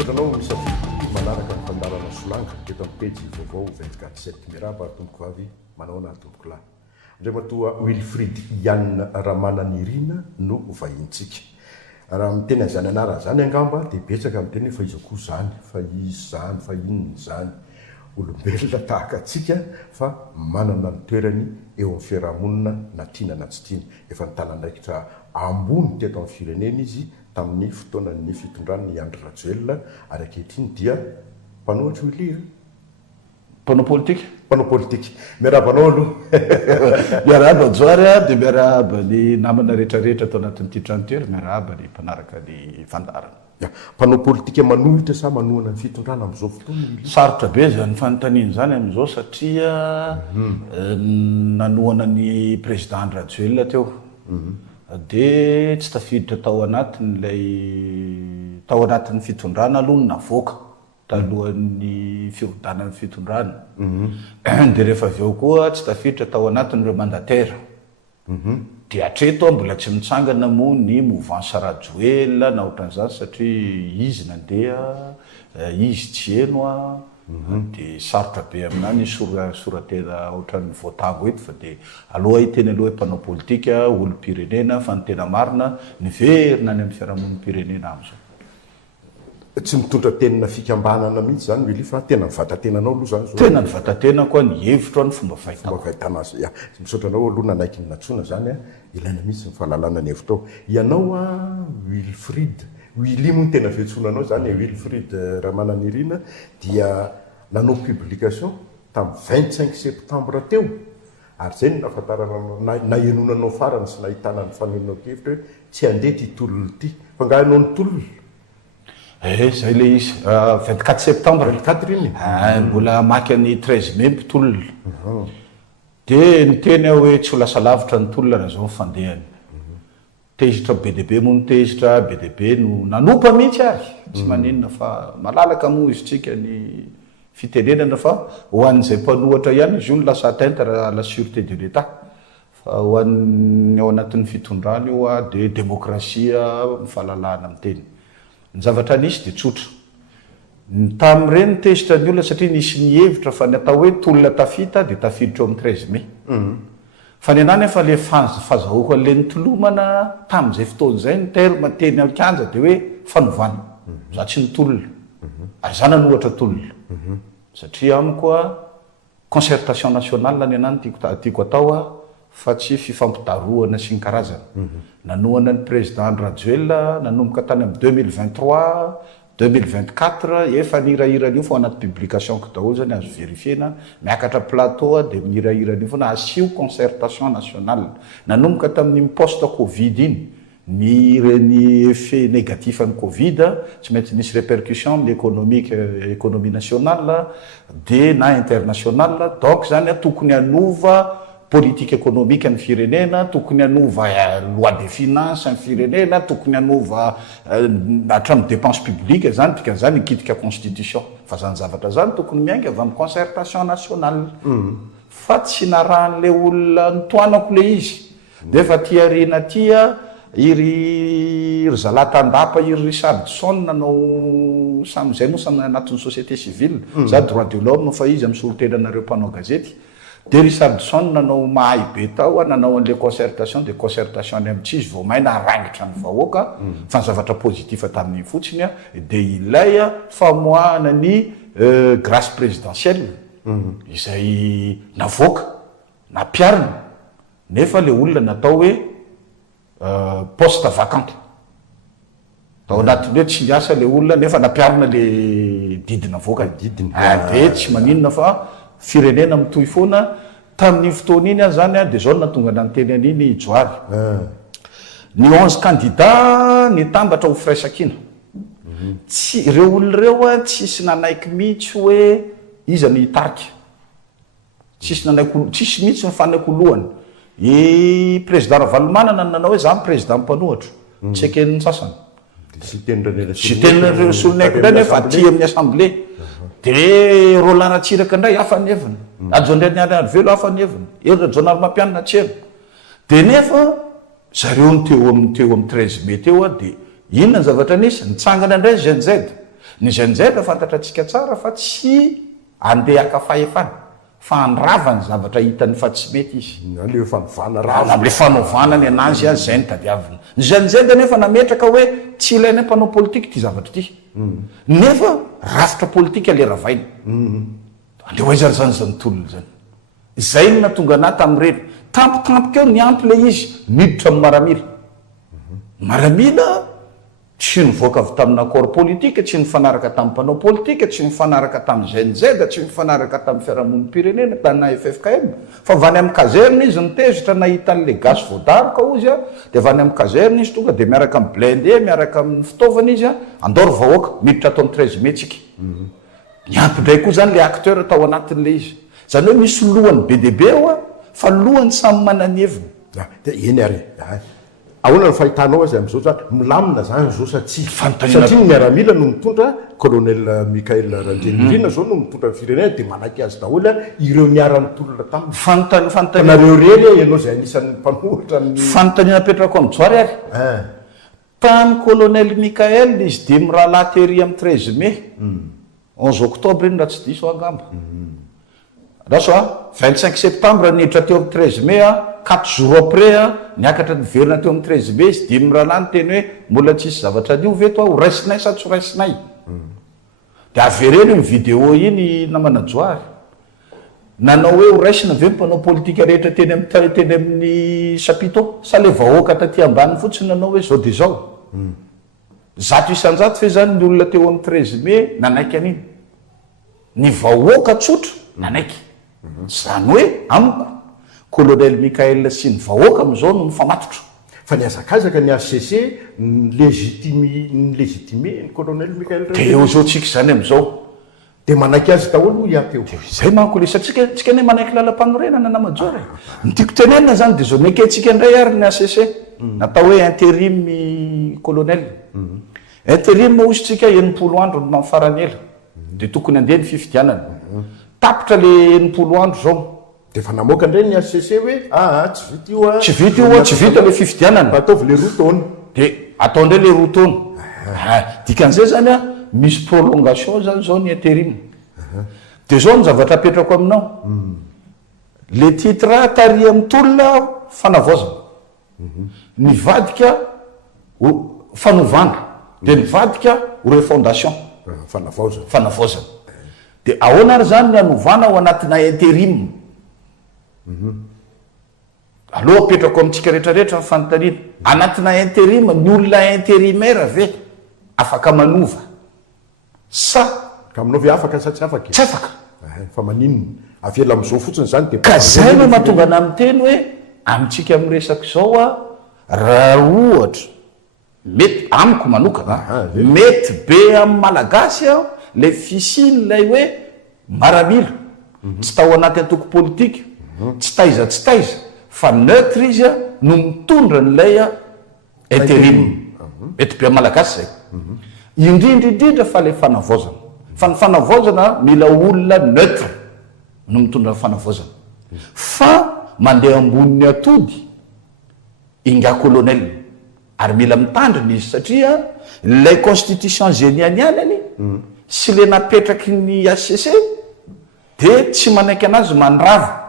Misotranao misafidy manaraka ny fandarana solanga eto amin'ny pejy vaovao 24/7 miraba tomboko avy manao na tomboko lahy. Ndray matoa Wilfrid Yann Ramananirina no vahintsika. Raha miteny zany anara zany angamba dia betsaka miteny fa izy koa zany, fa izy zany, fa inona zany. Olombelona tahaka atsika fa manana ny toerany eo amin'ny fiarahamonina na tiana na tsy tiana. Efa nitanandraikitra ambony teto amin'ny firenena izy tamin'ny fotoanan'ny fitondrany Andry Rajoelina ary ankehitriny dia mpanohatry Willy mpanao politika. Mpanao politika. Miarabanao aloha. Miaraba Joary dia miaraba ny namana rehetrarehetra atao anatin'ity trantoery, miaraba ny mpanaraka ny fandarana. Mpanao politika manohitra sa manohana ny fitondrana amin'izao fotoana? Sarotra be zany fanontaniana zany amin'izao satria nanohana ny président Andry Rajoelina teo. Dia tsy tafiditra tao anatin'ny fitondrana aloha navoaka talohan'ny firodanan'ny fitondrana. Dia rehefa avy eo koa tsy tafiditra tao anatin'ireo mandatera. Dia hatreto mbola tsy mitsangana moa ny mouvance Rajoelina na ohatran'izany satria izy nandeha, izy tsy eno dia sarotra be amina ny soratena ohatran'ny voatango eto fa dia aloha iteny aloha mpanao politika olom-pirenena fa ny tena marina niverina any amin'ny fiarahamon'ny pirenena amin'izao. Tsy mitondra tenina fikambanana mihitsy zany Willy fa tena nivatatenanao aloha zany. Tena nivatatena koa ny hevitra ny fomba fahitana azy. Misotranao aloha nanaiky natsoina zany ilaina mihitsy ny fahalalana ny hevitrao. Ianao Wilfrid Willy moa tena fiantsonanao zany Wilfrid Ramananirina dia nanao publication tamin'ny 25 septembre teo ary zay ny nafantarana nahenonanao farany sy nahitana ny fanenonao kevitra hoe tsy handeha ty tolona ity fa ngahanao ny tolona. Zay le izy 24 septembre 24 iny mbola maky ny 13 mai mpitolona. Dia niteny aho hoe tsy ho lasa lavitra ny tolona raha zao fandehany. Tezitra be dia be moa ny tezitra, be dia be no nanompa mihitsy ahy. Tsy maninona fa malalaka moa izy tsika ny fitenenana fa ho an'izay mpanohatra ihany izy io no lasa atteinte à la sûreté de l'État. Fa ho an'ny ao anatin'ny fitondrana io dia demokrasia mifahalalahana miteny. Ny zavatra nisy dia tsotra. Tamin'ireny tezitra ny olona satria nisy ny hevitra fa ny atao hoe tolona tafita dia tafiditra eo amin'ny 13 mai. Fa ny anany efa le fazahoako an'ilay nitolomana tamin'izay fotoan'izay ny terme teny an-kanja dia hoe fanovana. Za tsy nitolona. Ary za nanohatra tolona. Satria amiko concertation nationale ny anany tiako atao fa tsy fifampidaroana sy ny karazana. Nanohana ny président Andry Rajoelina nanomboka tany amin'ny 2023, 2024 efa nihirahiran'io fa anaty publication ko daholo zany azo vérifiena miakatra plateau dia nihirahiran'io fa na asio concertation nationale. Nanomboka tamin'ny poste Covid iny ny effet négatif amin'ny Covid tsy maintsy nisy répercussion amin'ny économie nationale dia na internationale. Donc zany tokony hanova politique économique ny firenena, tokony hanova loi des finances ny firenena, tokony hanova hatramin'ny dépense publique zany dikan'izany hikitika constitution. Fa zany zavatra zany tokony miainga avy amin'ny concertation nationale. Fa tsy narahan'ilay olona nitoanako le izy. Dia efa ty ariana tia iry zalatandapa iry Richardson nanao samizay moa samy anatin'ny société civile za droit de l'homme fa izy amin'ny solotenanareo mpanao gazety. Dia Richardson nanao mahay be tao nanao an'ilay concertation dia concertation any amin'ny tsisy vao may narangitra ny vahoaka fa ny zavatra positif tamin'ny fotsiny dia ilay famoahana ny grâce présidentielle izay navoaka nampiarina nefa le olona natao hoe poste vacante. Tao anatin'ny hoe tsy miasa le olona nefa nampiarina le didina voaka dia tsy maninona fa firenena mitohy foana tamin'ny fotoana iny zany dia zao natonga nanteny an'iny Joary. Ny 11 candidat nitambatra ho firaisan-kina. Tsy ireo olona ireo tsisy nanaiky mihitsy hoe iza ny hitarika. Tsisy mihitsy mifanaiky lohany. I président Ravalomanana nanao hoe za président mpanohatra. Tsy eken'ny sasany. Sy teny solonaiky indray nefa aty amin'ny assemblée. Dia Roland Ratsiraka indray hafa ny heviny. Adjondreniary Velo hafa ny heviny. Ery Jonary Mampianina tsy elo. Dia nefa zareo teo amin'ny 13 mai teo dia inona ny zavatra nisy nitsangana indray GNZ ny zanjaina fantatratsika tsara fa tsy andeha akafahefana fa andravany zavatra hitany fa tsy mety izy le fanovana amle fanaovanany anazy a zay ny tadiavina ny zanjaida nefa nametraka hoe tsy ilaina mpanao politika ty zavatra ty nefa rafitra politika le ravaina ande hoaizany zany zany tolona zany zay no natonga ana tam'ireny tampotampoka eo ny ampy le izy miditra amin'ny maramila tsy nivoaka avy tamin'ny accord politika tsy nifanaraka tamin'ny mpanao politika tsy nifanaraka tamin'ny zanjaida tsy nifanaraka tamin'ny fiarahamonimpirenena tana FFKM fa vany amin'ny kazerne izy nitezitra nahita an'le gasy voadaroka ozy a de vany amin'ny kazerne izy tonga de miaraka amin'ny blindé miaraka amin'ny fitaovana izy a andoro vahoaka miditra atao amin'ny 13 mai tsika ny ampy ndray koa zany le acteur tao anatin'le izy zany hoe misy lohany BDB eo a fa lohany samy manany heviny de eny ary ahoana ny fahitanao azy am'izao zany milamina zany zao satria ny miaramila no mitondra colonel Michael Randrianirina zao no mitondra ny firenena de manaky azy daholo a ireo niarany tolona taminy fantanareo reny ianao zay anisan'ny mpanohitra fanontaniana petrako amin'ny joary ary tany colonel Michael izy dimy rahalahy tery amin'ny 13 mai 11 octobre iny raha tsy diso angamba raso a 25 septembre niditra teo amin'ny 13 mai a 4 jours après a niakatra niverina teo amin'ny 13 mai izy dimy rahalahy ny teny hoe mbola tsisy zavatra dio veto ao raisinay sa tsy raisinay de avereny ny vidéo iny namana joary nanao hoe ho raisina ve mpanao politika rehetra teny amin'ny chapiteau sa le vahoaka taty ambany fotsiny nanao hoe zao de zao zato isanjato fe zany ny olona teo amin'ny 13 mai nanaiky an'iny ny vahoaka tsotra nanaiky zany hoe amiko colonel Michael sy ny vahoaka am'izao no mifamatotra fa niazakazaka ny ACC légitimé ny colonel Michael de eo zao tsika zany am'izao de manaiky azy daholo iateo zay manko le satsika tsika ne manaiky lalam-panorenana namajory ny tiako tenenina zany de zao neketsika indray ary ny ACC natao hoe intérim colonel intérim ozy tsika 90 andro no mafarany ela de tokony andeha ny fifidianana tapitra le 90 andro zao de fa namoaka ndray ny ACC hoe tsy vita io tsy vita io tsy vita le fifidianana ataovy le roa taona de atao ndray le roa taona dikan'izay zany a misy prolongation zany zao ny intérim de zao ny zavatra apetrako aminao le titre tary amin'ny tolona fanavaozana nivadika fanovana de nivadika ho refondation fanavaozana de ahoana ary zany ny anovana ao anatina intérim aloha apetrako amintsika rehetrarehetra ny fanontaniana anatina intérim ny olona intérimaire ve afaka manova sa ka aminao ve afaka sa tsy afaka tsy afaka fa maninona avela am'izao fotsiny zany de ka zay no mahatonga ana amin'ny teny hoe amintsika amin'ny resaka zao a raha ohatra mety amiko manokana mety be amin'ny malagasy a le fisiny lay hoe maramila tsy tao anaty antoko politika tsy taiza fa neutre izy a no mitondra nylay a intérim mety be malagasy zay indrindrindrindra fa le fanavaozana fa ny fanavaozana mila olona neutre no mitondra ny fanavaozana fa mandeha amboniny atody inga colonel ary mila mitandriny izy satria lay constitution génianianany sy le napetraky ny ACC de tsy manaiky anazy mandrava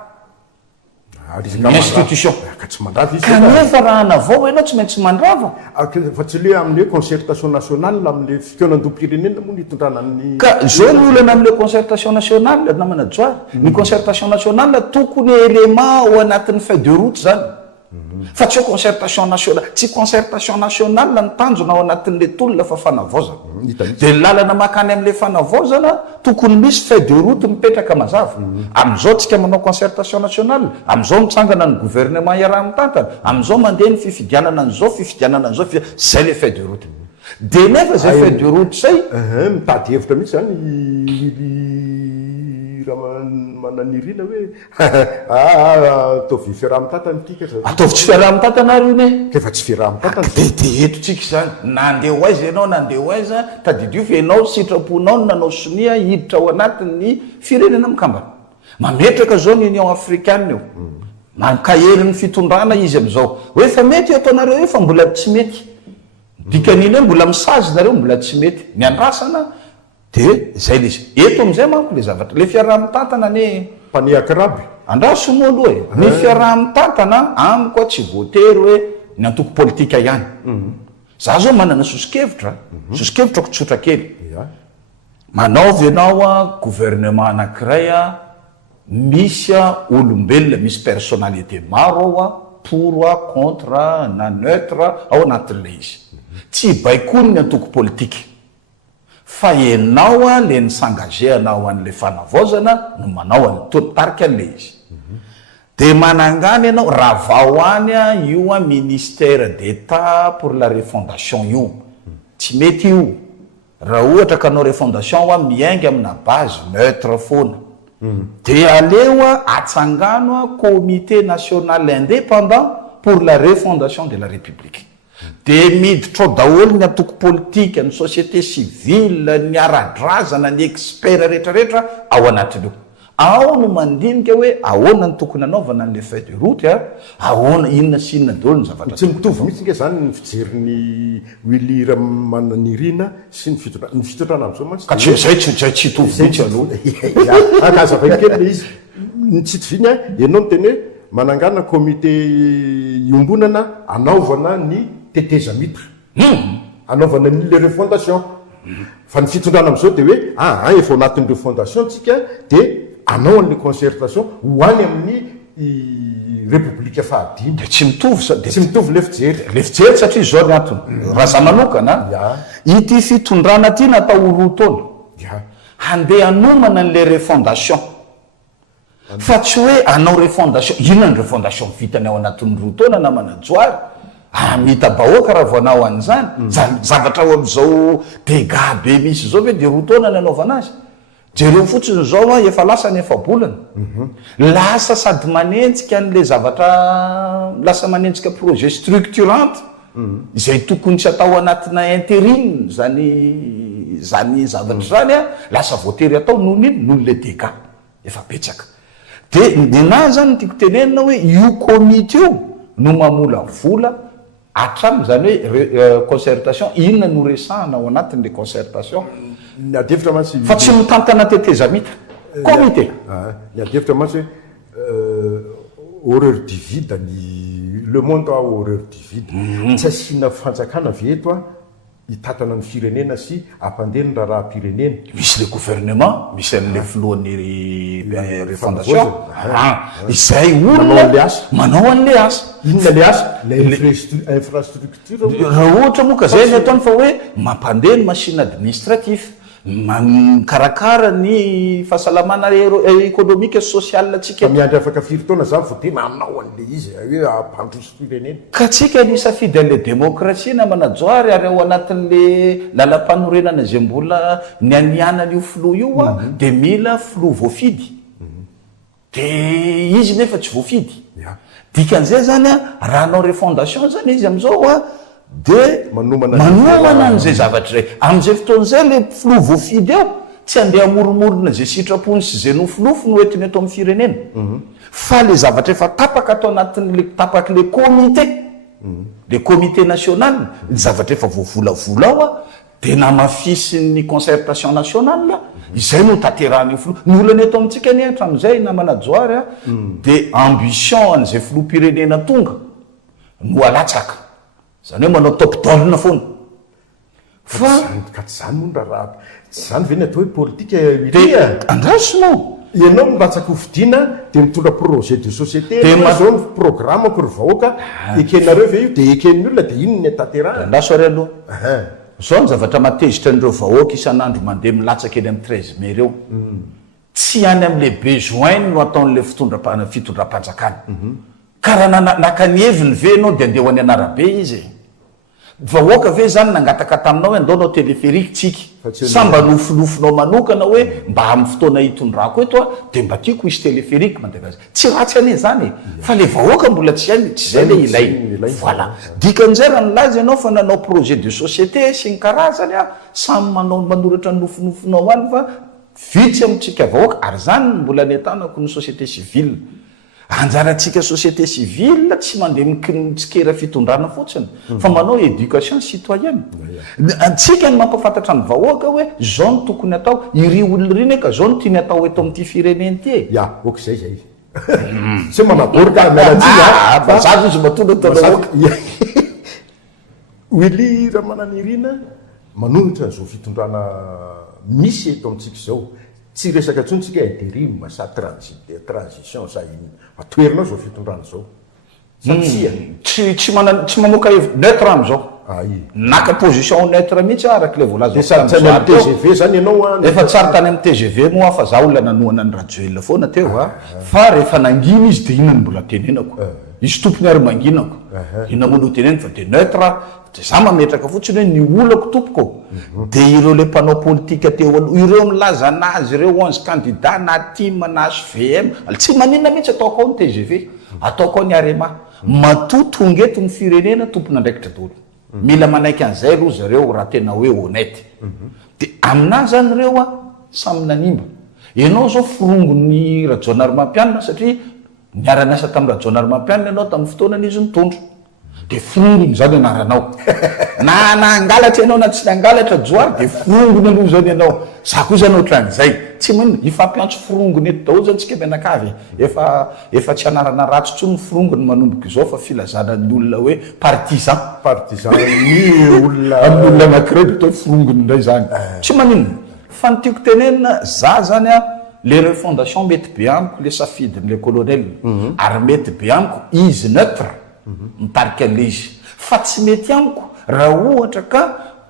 institution kanefa raha anavao enao tsy maintsy mandrava fa tsy le amin'ny concertation nationale amle fikeonandom-pirenena moa nitondranany ka zao ny olana amle concertation nationale namana joary ny concertation nationale tokony élément ao anatin'ny feuille de route zany fa tsy concertation nationale tsy concertation nationale ny tanjona ao anatin'le tolona fa fanavaozana de lalana makany am'le fanavaozana tokony misy feuille de route mipetraka mazava am'izao tsika manao concertation nationale am'izao mitsangana ny gouvernement iaraha-mitantana am'izao mandeha ny fifidianana an'izao zay le feuille de route de nefa zay feuille de route zay mitady hevitra mihitsy zany mananirina hoe ataovy fiaraha-mitantana tika ataovy tsy fiaraha-mitantana ary iny kefa tsy fiaraha-mitantana de etotsika zany nandeha ho aiza ianao nandeha ho aiza tadidio fa ianao sitraponao no nanao sonia hiditra ao anatin'ny firenena mikambana mametraka zao ny union africaine eo mankahery ny fitondrana izy am'izao hoe fa mety ataonareo io fa mbola tsy mety dikan'iny hoe mbola misazy nareo mbola tsy mety ny andrasana de zay le izy eto am'izay manko le zavatra le fiaraha-mitantana ne mpaniakiraby andraso moa aloha e ny fiaraha-mitantana amiko tsy voatery hoe ny antoko politika ihany za zao manana sosikevitra sosikevitrako tsotra kely manaovy ianao a gouvernement anankiray a misy a olombelona misy personnalité maro ao a pour a contre na neutre ao anatin'le izy tsy baikony ny antoko politika fa ianao a le nisengage anao an'le fanavaozana no manao any totarika an'le izy de manangany ianao raha vao any a io a ministère d'état pour la refondation io tsy mety io raha ohatra ka anao refondation a miainga amina base neutre foana de aleo a atsangano a comité national indépendant pour la refondation de la république de miditra ao daholo ny antoko politika ny société civile ny aradrazana ny expert rehetrarehetra ao anatin'io ao no mandinika hoe ahoana ny tokony anaovana n'le feuille de route a ahoana inona sy inona daholo ny zavatra tsy mitovy mihitsy nge zany ny fijeriny Willy Ramananirina sy ny fitotrana am'izao mantsy ka tsy zay tsy hitovy mihitsy aloha akazavaikely le izy ny tsy tiviny a ianao miteny hoe manangana comité iombonana anaovana ny teteza mitra anaovana le refondation fa ny fitondrana am'izao de hoe efa anatin'ireo fondation tsika de anao an'le concertation hoany amin'ny république fahadimy de tsy mitovy de tsy mitovy le fijery satria zao ny antony raha za manokana ity fitondrana ty natao roa taona handeha hanomana an'le refondation fa tsy hoe anao refondation inona ny refondation vitany ao anatin'ny roa taona na manajoary amita bahoaka raha voanao an'izany zavatra ao am'izao dega be misy zao hoe de roa taona ny anaovana azy jereo fotsiny zao a efa lasa ny efa-bolana lasa sady manentsika an'le zavatra lasa manentsika projet structurante izay tokony tsy atao anatina intérim zany zavatra zany a lasa voatery atao noho le dega efa petsaka de ninazy zany tiako tenenina hoe io comité io no mamola vola atramy zany hoe concertation inona no resahana ao anatin'le concertation niadevitra mantsy fa tsy mitantana teteza mita comité niadevitra mantsy hoe horreur du vide le monde a horreur du vide tsy asina fanjakana veto a hitatana ny firenena sy ampandeny raha-pirenena misy le gouvernement misy an'le filohan'ny refondation izay olona manao an'le asa inona le asa infrastructure raha ohatra moa ka zay ny ataony fa hoe mampandeha ny machine administratif mikarakara ny fahasalamana économique sociale tsika miandry afaka firy taona zany vo tena anao an'le izy hoe ampandroso firenena ka tsika nisafidy an'le démocratie na manajoary ary ao anatin'le lalam-panorenana zay mbola ny anianan'io filoha io a de mila filoha voafidy de izy nefa tsy voafidy dikan'izay zany a raha anao refondation zany izy am'izao a de manomana an'izay zavatra zay am'izay fotoan'izay le filoha voafidy eo tsy andeha moromorona zay sitrapony sy zay nofinofo no entiny eto amin'ny firenena fa le zavatra efa tapaka atao anatin'le tapaky le comité le comité national ny zavatra efa voavolavola ao a de namafisy ny concertation nationale izay no taterahany filoha ny olana eto amintsika ny hatram'izay na manajoary a de ambition an'izay filoha-pirenena tonga no alatsaka zany hoe manao top-dolna foana fa ka tsy zany moa raha tsy zany ve ny atao hoe politika andrasomo ianao milatsaka hofidiana de mitondra projet de société zao ny programme akory vahoaka ekenareo ve io de eken'ny olona de ino ny atanterahana andaso ary aloha zao ny zavatra matezitra an'ireo vahoaka isan'andro mandeha milatsaka eny amin'ny 13 mai reo tsy any am'le besoin no ataon'le fitondram-panjakana ka raha nakanyheviny ve anao de andeha ho any anarabe izy vahoaka ve zany nangataka taminao hoe andao nao téléphérique tsika samba nofinofinao manokana hoe mba amin'ny fotoana hitondrako eto a de mba tiako isy téléphérique mandeha tsy ratsy ane zany fa le vahoaka mbola tsy zay le ilay voilà dikan'izay raha nilaza ianao fa nanao projet de société sy ny karazany a samy manao manoratra ny nofinofinao any fa vitsy amitsika vahoaka ary zany mbola ny atanako ny société civile anjaratsika société civile tsy mandeha mitsikera fitondrana fotsiny fa manao éducation citoyenne antsika ny mampafantatra ny vahoaka hoe zao no tokony atao iry olona ry neka zao no tiany atao eto amin'ity fireneny ty ok zay tsy manabory ka mialatsika zazy izy matona tanaoaka Willy Ramananirina manohitra zao fitondrana misy eto amintsika zao tsy resaka tsontsika intérim sa transition sa iny atoerinao zao fitondrana zao satria tsy mamoaka neutre am'zao naka position neutre mihitsy arak'le volaza TGV zany ianao efa tsara tany amin'ny TGV moa fa za olona nanohana ny radioel foana teo fa rehefa nangina izy de inona ny mbola tenenako izy tompony ary manginako ina mono teneny fa de neutre de za mametraka fotsiny hoe ny olako tompoko de ireo le mpanao politika teo aloha ireo milaza anazy ireo 11 candidat na team na HVM tsy maninona mihitsy ataoko ao ny TGV ataoko ao ny arema matotonga eto ny firenena tompona andraikitra dolo mila manaiky an'izay aloha zareo raha tena hoe honnête de aminazy zany reo a samy nanimba ianao zao firongony rajonarymampianina satria niara-niasa tamin'ny rajonarymampianina ianao tamin'ny fotoanan'izy nitondra de firongony zany anaranao na nangalatra ianao na tsy nangalatra joary de firongony aloha zany ianao za koa zany ohatran'izay tsy manina ifampiantso firongony eto daholo zany tsika mianakavy efa tsy anarana ratsy tsony firongony manomboka izao fa filazana ny olona hoe partisan ny olona amin'ny olona anankiray de atao firongony indray zany tsy manina fa ny tiako tenenina za zany a le refondation mety be amiko le safidin'le colonel ary mety be amiko izy neutre mitarika an'le izy fa tsy mety amiko raha ohatra ka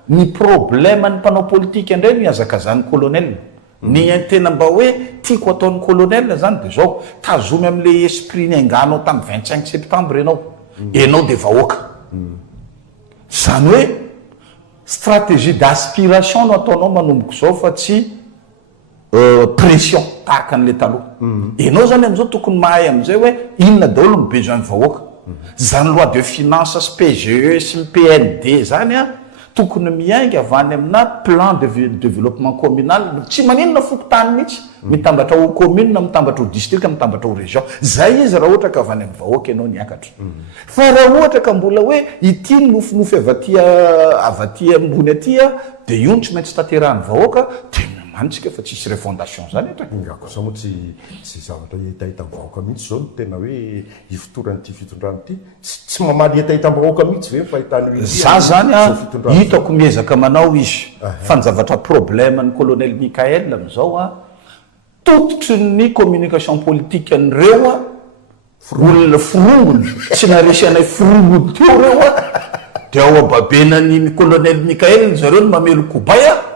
ny problème ny mpanao politika indray no iazaka zany colonel ny tena mba hoe tiako ataon'ny colonel zany de zao tazomy am'le esprit ny anganao tamin'ny 25 septembre ianao de vahoaka zany hoe stratégie d'aspiration no ataonao manomboka zao fa tsy pression tahaka an'le taloha ianao zany am'izao tokony mahay am'izay hoe inona daholo ny besoin ny vahoaka zany loi de finance sy PGE sy ny PND zany a tokony miainga avany amina plan de développement communal tsy maninona fokotany mihitsy mitambatra ho commune mitambatra ho district mitambatra ho région zay izy raha ohatra ka avany amin'ny vahoaka ianao niakatra fa raha ohatra ka mbola hoe ity ny nofinofy avaty ambony atya de io no tsy maintsy taterahan'ny vahoaka de manitsika fa tsisy refondation zany kosa moa tsy zavatra etahitam-bahoaka mihitsy zao no tena hoe ifotoran'ity fitondranoity tsy mamaly etahitam-bahoaka mihitsy ve fahitany za zany a hitako miezaka manao izy fa ny zavatra problème ny colonel Michael am'izao a tototry ny communication politique an'ireo a olona firongony tsy naresy anay firongony teo reo a de ao ababenany colonel Michael zareo no mamelo kobay a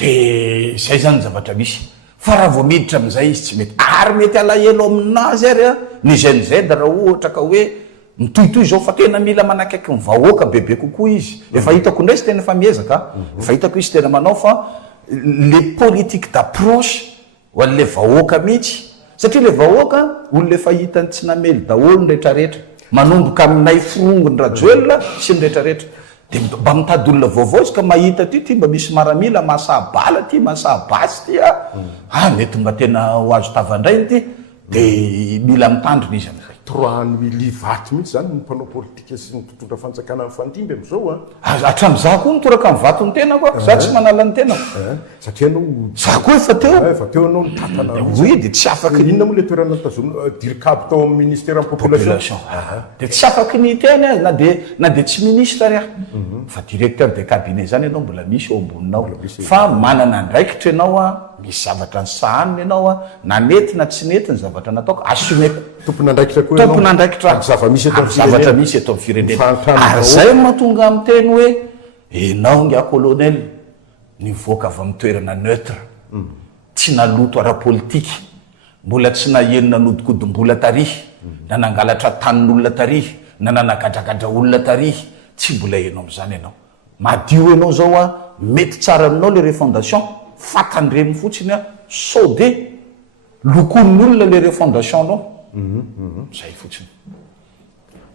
de zay zany zavatra misy fa raha vao miditra am'izay izy tsy mety ary mety alahelo aminazy ary a ny GNZ raha ohatra ka hoe mitohitoy zao fa tena mila manakaiky ny vahoaka bebe kokoa izy efa hitako indray sy tena efa miezaka efa hitako izy tena manao fa le politique d'approche ho an'le vahoaka mihitsy satria le vahoaka olona efa hitany tsy namely daholo ny rehetrarehetra manomboka aminay firongony rajoel sy ny rehetrarehetra de mba mitady olona vaovao izy ka mahita ty mba misy maramila masahabala ty masahabasy ty mety mba tena ho azo tavandrainy ty de mila mitandrina izy am'izay troany livaty mihitsy zany ny mpanao politika sy ny totondra fanjakana ny fandimby am'izao hatram'za koa nitoraka ny vato ny tena koa za tsy manala ny tena satria anao za koa efa teo anao ny tatana oe de tsy afaka inona moa le toerana tazomy dirikabo tao amin'ny ministère en population de tsy afaky ny teny na de tsy ministre ary fa directeur de cabinet zany ianao mbola misy eo amboninao fa manana andraikitra ianao a misy zavatra ny sahaniny ianao na nety na tsy nety ny zavatra nataoko assumeko tompon'andraikitra koa tompon'andraikitra zavatra misy eto amin'ny firenena ary zay mahatonga amin'ny teny hoe enao ngia colonel nivoaka avy amin'ny toerana neutre tsy naloto ara-politika mbola tsy nahenona nodikodim-bola tarihy na nangalatra tanin'olona tarihy na nanagadragadra olona tarihy tsy mbola enao am'izany ianao madio ianao zao a mety tsara aminao le refondation fatandreny fotsiny a sao de lokon'olona le refondation anao zay fotsiny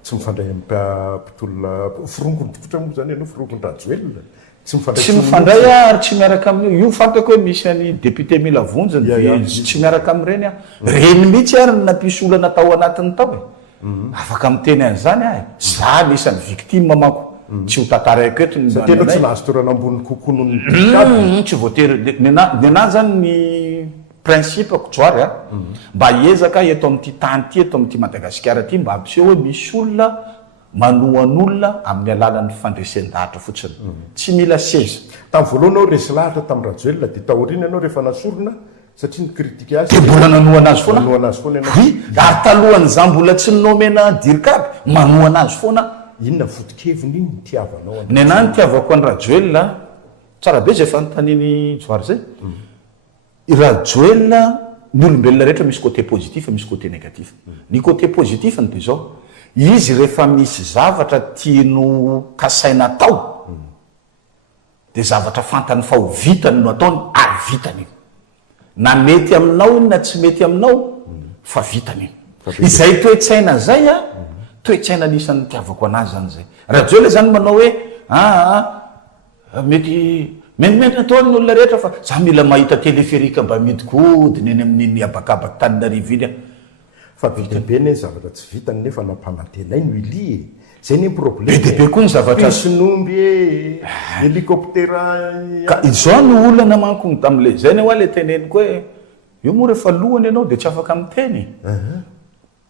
tsy mifandray mpitolona firongony tokotra moa zany ianao firongony rajoelona tsy mifandray ary tsy miaraka amin'io io fantako hoe misy any député mila vonjany de tsy miaraka amin'ireny a reny mihitsy ary nampisy olana tao anatiny tao e afaka miteny an'izany ahy za nisan'ny victime manko tsy ho tantaraiko eto ny tena tsy nahazo toerana ambony kokoa noho ny tsy voatery nenahy zany ny principeko joary a mba hiezaka eto amin'ity tany ty eto amin'ity Madagasikara ty mba ampiseho hoe misy olona manoan'olona amin'ny alalan'ny fandresen-dahatra fotsiny tsy mila seza tamin'ny voalohany ao resy lahatra tamin'ny rajoelona de taorina ianao rehefa nasorona satria ny kritika azy de mbola nanoana azy foana manoana azy foana i ary talohan'ny za mbola tsy nomena dirikaby manoana azy foana inona foto-keviny iny nitiavanao ny anahy nitiavako any rajoelona tsara be zay fanontaniany joary zay rajoelona ny olombelona rehetra misy côté positif misy côté négatif ny côté positif de zao izy rehefa misy zavatra tiano kasaina tao de zavatra fantany fa ho vitany no ataony ary vitany io na mety aminao iny na tsy mety aminao fa vitany io izay toe-tsaina zay a toe-tsaina anisan'ny tiavako anazy zany zay rajoelona zany manao hoe mety menimety nataony ny olona rehetra fa za mila mahita téléférika mba midikodiny eny amin'iny abakabaka Tananarivo iny a fa be ne zavatra tsy vitany nefa nampanantenay no ili e zay ny problème be de be koa ny zavatra sinomby e hélicoptère ka izao ny olana manko tam'le zay ny hoa le teneniko hoe io moa rehefa lohany ianao de tsy afaka miteny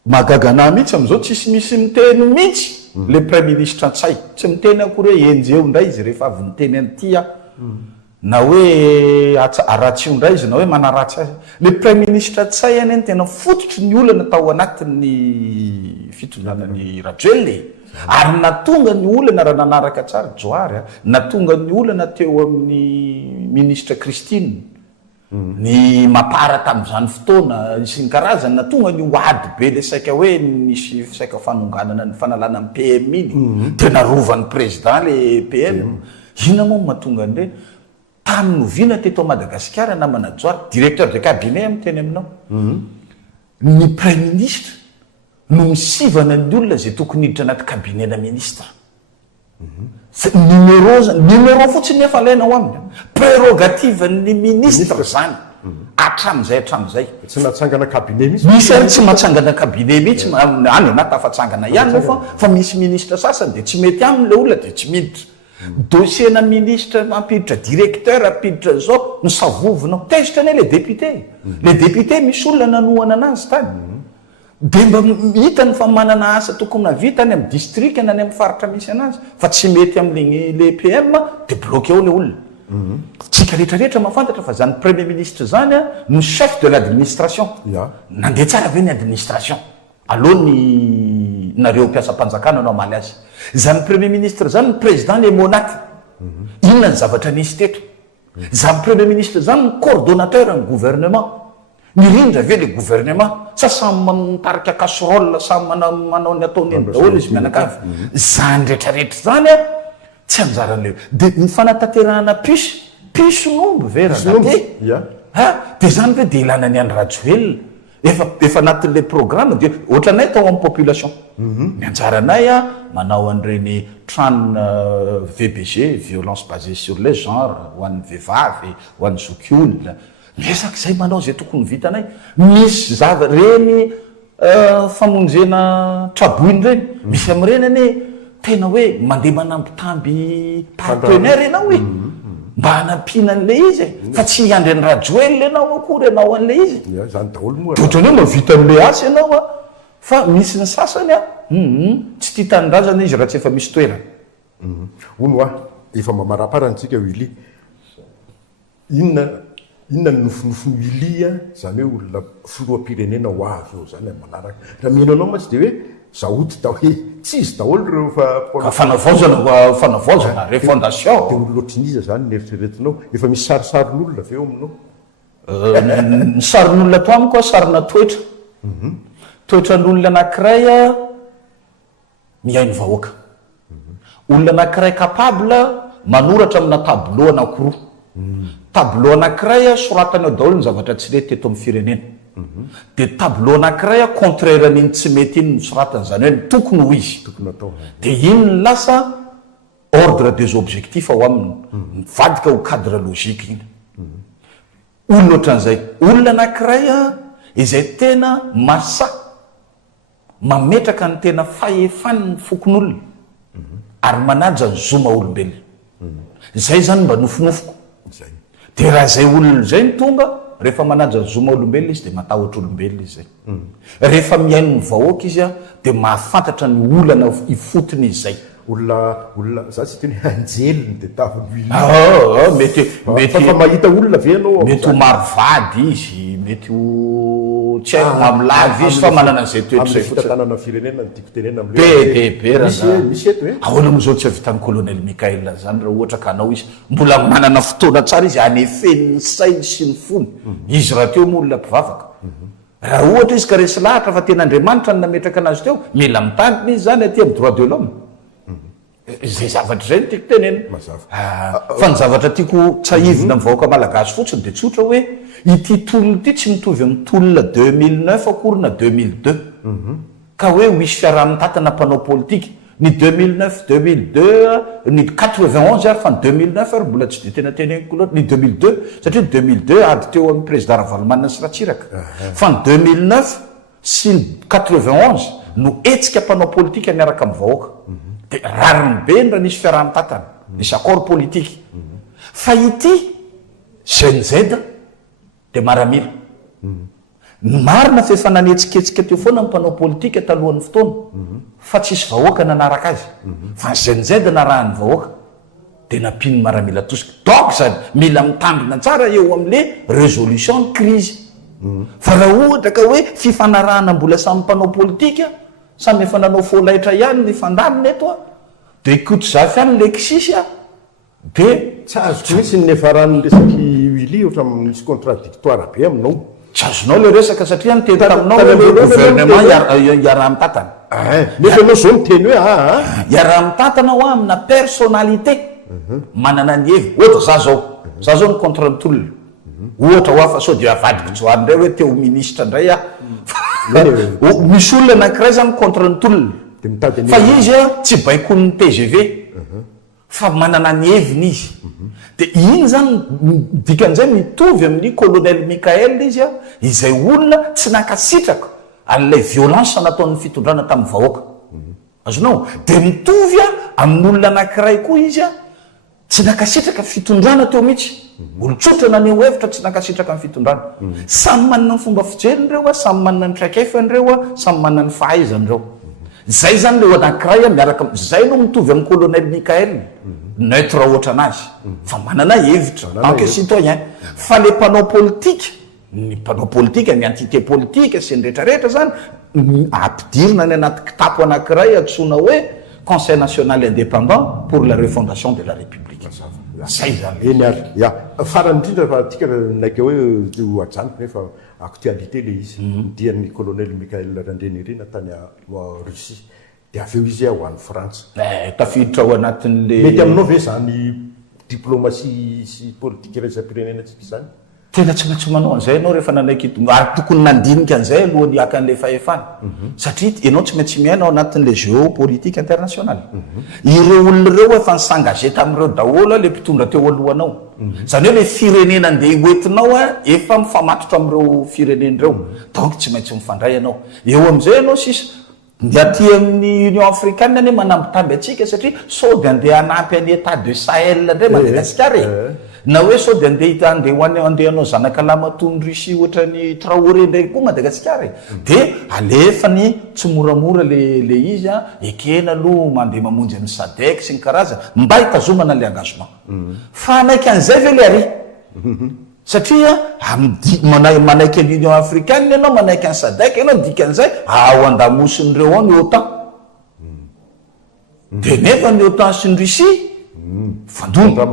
magagana mihitsy am'izao tsisy misy miteny mihitsy le premier ministre an-tsay tsy miteny akory hoe enjeo ndray izy rehefa avy miteny antya na hoe aratsio ndray izy na hoe manaratsy azy le premier ministre an-tsay any tena fototry ny olana tao anatin'ny fitondranany rajoelona ary natonga ny olana raha nanaraka tsara joary natonga ny olana teo amin'ny ministre Christine ny mapara tamin'izany fotoana sy ny karazany natonga ny oady be le saika hoe nisy saika fanonganana ny fanalana ny PM iny tena rovan'ny président le PM ina moa mahatonga an'ireny tamin'ny noviana teto Madagasikara namana joary directeur de cabinet miteny aminao ny premier ministre no misivana ny olona zay tokony hiditra anaty cabinet na ministre numéro fotsiny nefa alaina ho aminy prérogative ny ministre zany atram'izay tsy natsangana cabinet mihitsy misy ary tsy mahatsangana cabinet mihitsy any ana tafatsangana ihany fa misy ministre sasany de tsy mety aminy le olona de tsy miditra dossier na ministre mampiditra directeur ampiditra zao no savovinao tezitra ane le député misy olona nanohana anazy tany de mba hitany fa manana asa tokony navita any amin'ny district na any amin'ny faritra misy anazy fa tsy mety am'le PM de bloqué ao le olona tsika rehetrarehetra mahafantatra fa zany premier ministre zany a no chef de l'administration nandeha tsara ve ny administration aloha nareo mpiasa-panjakana anao amaly azy zany premier ministre zany ny président le monaty inona ny zavatra nisy teto zany premier ministre zany ny coordonnateur ny gouvernement mirindra ve le gouvernement sa samy mitarika casserole samy manao ny ataony eny daholo izy mianakavy zany rehetrarehetra zany a tsy anjaran'le de ny fanatanterahana piso nombo verade de zany hoe de ilana ny any rajoelona efa anatin'le programme de ohatranay tao amin'ny population ny anjaranay a manao an'ireny trano VBG violence basée sur le genre ho an'ny vehivavy ho an'ny zokiolona miesaka zay manao zay tokony vitanay misy reny famonjena traboiny reny misy am'ireny ane tena hoe mandeha manambitamby partenaire ianao e mba hanampina an'le izy fa tsy hiandry any rajoelona ianao akory ianao an'le izy zany daholo moa ohatrany hoe mavita an'le asa ianao a fa misy ny sasany a tsy tia tanindrazana izy raha tsy efa misy toerana ono a efa mamaraparantsika Willy inona ny nofinofiny Willy zany hoe olona filoam-pirenena ho avy eo zany manaraka raha mino anao matsy de hoe zaody da hoe tsy izy daholo reo fanavaozana refondation de olo loatriniza zany nieritreretinao efa misy sarisarin'olona aveo aminao ny sarin'olona to amiko a sarina toetran'olona anankiray a mihaino vahoaka olona anankiray capable manoratra amina tableau anankiroa tableau anankiray a soratany ao daholo ny zavatra tsy rety teto amin'ny firenena de tableau anankiray a contraire an'iny tsy mety iny ny soratany zany hoe tokony ho izy tokony atao de iny ny lasa ordre des objectifs ao aminy mivadika ho cadre logika iny olona ohatran'izay olona anankiray izay tena masa mametraka ny tena fahefany ny fokon'olona ary manaja ny zoma olombelona zay zany mba nofinofiko de raha zay olona zay ny tonga rehefa manaja ny zoma olombelona izy de matahotra olombelona izy zay rehefa miaino ny vahoaka izy de mahafantatra ny olana ifotony izy zay olona za tsy teny anjeliny de mety mahita olona ve anao mety ho marovady izy mety ho tsy haiko mamilavy izy fa manana an'izay toetra zay tanana firenena ny tiako tenena be misy eto e ahoana am'izao tsy avitan'ny colonel Mikael zany raha ohatra ka anao izy mbola manana fotoana tsara izy anefen'ny sainy sy ny fony izy raha teo molona mpivavaka raha ohatra izy ka resy lahatra fa tena Andriamanitra ny nametraka anazy teo mila mitandrina izy zany aty amin'ny droit de l'homme zay zavatra zay no tiako tenena fa ny zavatra tiako tsahivina mivahoaka malagasy fotsiny de tsotra hoe ity tolona ity tsy mitovy amin'ny tolona 2009 akory na 2002 ka hoe misy fiaraha-mitatana mpanao politika ny 2009 2002 ny 91 ary fa ny 2009 ary mbola tsy de tena teneniko loatra ny 2002 satria ny 2002 ady teo amin'ny président Ravalomanana sy Ratsiraka fa ny 2009 sy ny 91 no etsika mpanao politika miaraka amin'ny vahoaka de rariny be ny raha nisy fiaraha-mitatana nisy accord politika fa ity GNZ de maramila marina fa efa nanetsiketsika teo foana ny mpanao politika talohan'ny fotoana fa tsisy vahoaka nanaraka azy fa ny GNZ narahany vahoaka de nampiny maramila tosika donc zany mila mitandrina tsara eo amin'le résolution de crise fa raha ohatra ka hoe fifanarahana mbola samy mpanao politika samy efa nanao folaitra ihany ny fandamina eto de ikoto zafy ihany le kisisy de tsy azoko mihitsy ny efarany resaky wili ohatra misy contradictoire be aminao tsy azonao le resaka satria nyteny taminao le gouvernement iaraha-mitatana nefa anao zao miteny hoe iaraha-mitatana ho amina personnalité manana ny hevy ohatra za zao ny contre ny tolona ohatra ho afa sao de avadiko joany ndray hoe teo ministre ndray misy olona anankiray zany contre ny tolona fa izy tsy baiko ny TGV fa manana ny heviny izy de iny zany dikan'izay mitovy amin'ny colonel Mikael izy izay olona tsy nakasitraka an'ilay violence nataon'ny fitondrana tamin'ny vahoaka azonao de mitovy amin'ny olona anankiray koa izy tsy nakasitraka fitondrana teo mihitsy olo-tsotra naneho hevitra tsy nakasitraka ny fitondrana samy manana ny fomba fijeryndreo samy manana ny traikefan'ireo samy manana ny fahaizan'ireo zay zany le anankiray miaraka zay no mitovy amin'ny colonel Mikael neutre ohatra anazy fa manana hevitra en que citoyen fa le mpanao politika ny mpanao politika ny entité politique sy ny rehetrarehetra zany ampidirina ny anaty kitapo anankiray antsoina hoe Conseil national indépendant pour la refondation de la République zay zany eny ary farany indrindra fa tika naika hoe ajanoko nefa actualité le izy dian'ny colonel Mikael Randrenirina tany Russie de aveo izy ho an'ny Frantsa tafiditra ao anatin'le mety aminao ve zany diplomatie sy politique raisam-pirenena tsika zany tena tsy maintsy manao an'izay ianao rehefa nanaiky ary tokony nandinika an'izay alohan'ny aka an'le fahefana satria ianao tsy maintsy miaina ao anatin'le géopolitique internationale ireo olona ireo efa nisangage tamin'ireo daholo le mpitondra teo alohanao zany hoe le firenena andeha hoentinao efa mifamatotra amin'ireo firenen'ireo donc tsy maintsy mifandray ianao eo amin'izay ianao sisa ny aty amin'ny Union africaine ane manambitamby atsika satria sao de andeha hanampy any état de Sahel ndray Madagasikara na hoe sao de andeha andehanao zanakalama tony Russie ohatra ny Traoré ndray koa Madagasikara de alefany tsy moramora le izy ekena aloha mandeha mamonjy amin'ny SADC sy ny karazana mba hitazomana le engagement fa anaiky an'izay ve le ary satria manaiky ny Union africaine ianao manaiky ny SADC ianao dikan'izay ao andamosin'ireo ao ny OTAN de nefa ny OTAN sy ny Russie fandona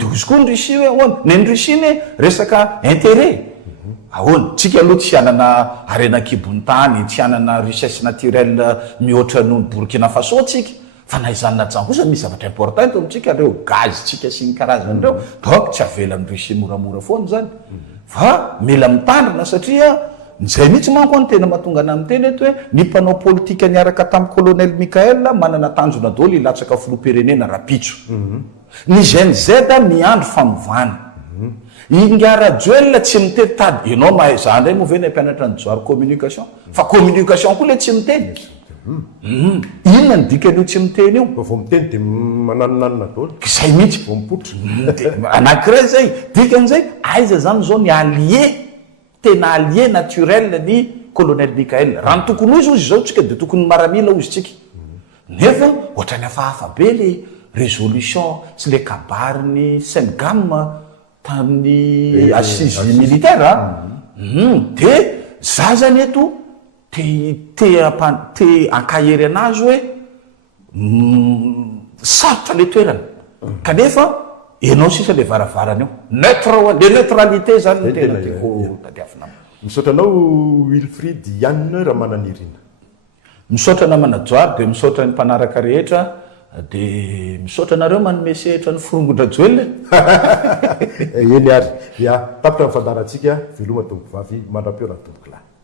de izy koa ny Russie hoe ahoana ny Russie ny resaka intérêt ahoana tsika aloha tsy hanana arena-kibony tany tsy hanana richesse naturelle mihoatra noho ny Burkina Faso tsika fa naizanona jangoza misy zavatra important eto amitsika reo gaz tsika sy ny karazan'ireo donc tsy avela amin'ny Russie moramora foana zany fa mila mitandrina satria zay mihitsy manko ny tena mahatonga ana amin'ny teny eto hoe ny mpanao politika niaraka tamin'ny colonel Mikael manana tanjona dolo ilatsaka filoam-pirenena rapitso ny GNZ miandro famovana ingara joel tsy miteny tady ianao mahay zany ndray moa ve ny mpianatra ny joary communication fa communication koa le tsy miteny inona ny dikan'io tsy miteny io vao miteny de mananonanona dolo zay mihitsy vao mipotra anankiray zay dikan'izay aiza zany zao ny allié tena allié naturel ny colonel Mikael raha ny tokony ho izy ozy zao tsika de tokony maramila ozy tsika nefa ohatrany hafahafa be le résolution sy le kabariny Sengam tamin'ny assise militaire de za zany eto te ankahery anazy hoe sarotra le toerana kanefa ianao sisa le varavarana eo le neutralité zany no tena tiako tadiavina misaotra anao Wilfrid Yann Ramananirina misaotra namana joary de misaotra ny mpanaraka rehetra de misaotra nareo manome sehitra ny forongodra joel eny ary ia tapitra ny fandarantsika veloma tombo vavy mandram-peo na tomboky lahy